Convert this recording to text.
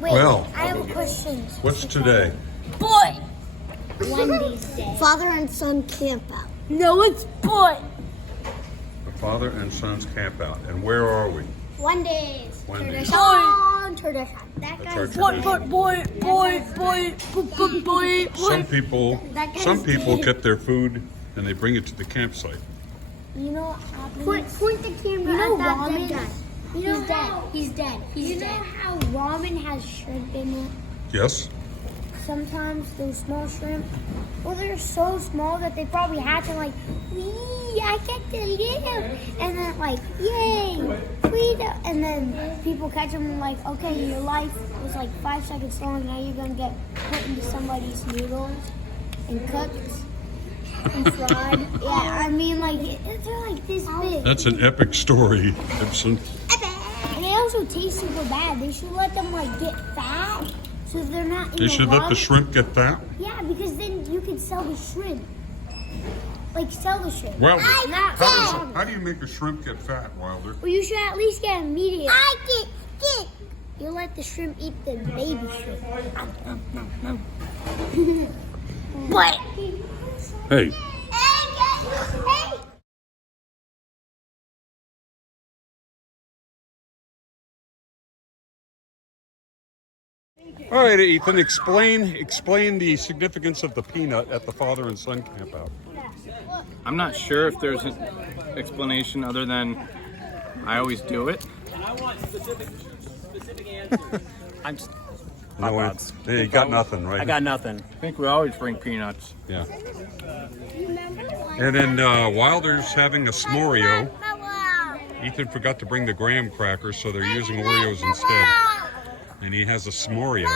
Wait, Well, I have a question. what's today? Boy! Wendy's Day. Father and son campout. No, it's boy. The father and son's camp out. And where are we? Wendy's. Wendy's. Tradition. That That's our guy's tradition. boy. Some people get their food and they bring it to the campsite. You know, Point the camera you know at that ramen. dead guy. You know he's dead. You know how ramen has shrimp in it? Yes? Sometimes those small shrimp, well, they're so small that they probably hatch and like, wee, I get to live. And then like, yay, freedom. And then people catch them and like, okay, your life was like 5 seconds long. Now you're going to get put into somebody's noodles and cooked and fried. Yeah, I mean like, they're like this big. That's an epic story, Gibson. And they also taste super bad. They should let them like get fat. So they're not in They should let the shrimp get fat? Yeah, because then you can sell the shrimp. Like, sell the shrimp. Wilder, Not how do you make a shrimp get fat, Wilder? Well, you should at least get a medium. You let the shrimp eat the baby shrimp. What? Hey, Hey! all right, Ethan, explain the significance of the peanut at the father and son camp out. I'm not sure if there's an explanation other than I always do it. And I want specific answers. I'm just, No, thoughts. you got nothing, right? I got nothing. I think we always bring peanuts. Yeah. And then Wilder's having a s'moreo. Ethan forgot to bring the graham crackers, so they're using Oreos instead. And he has a s'moreo.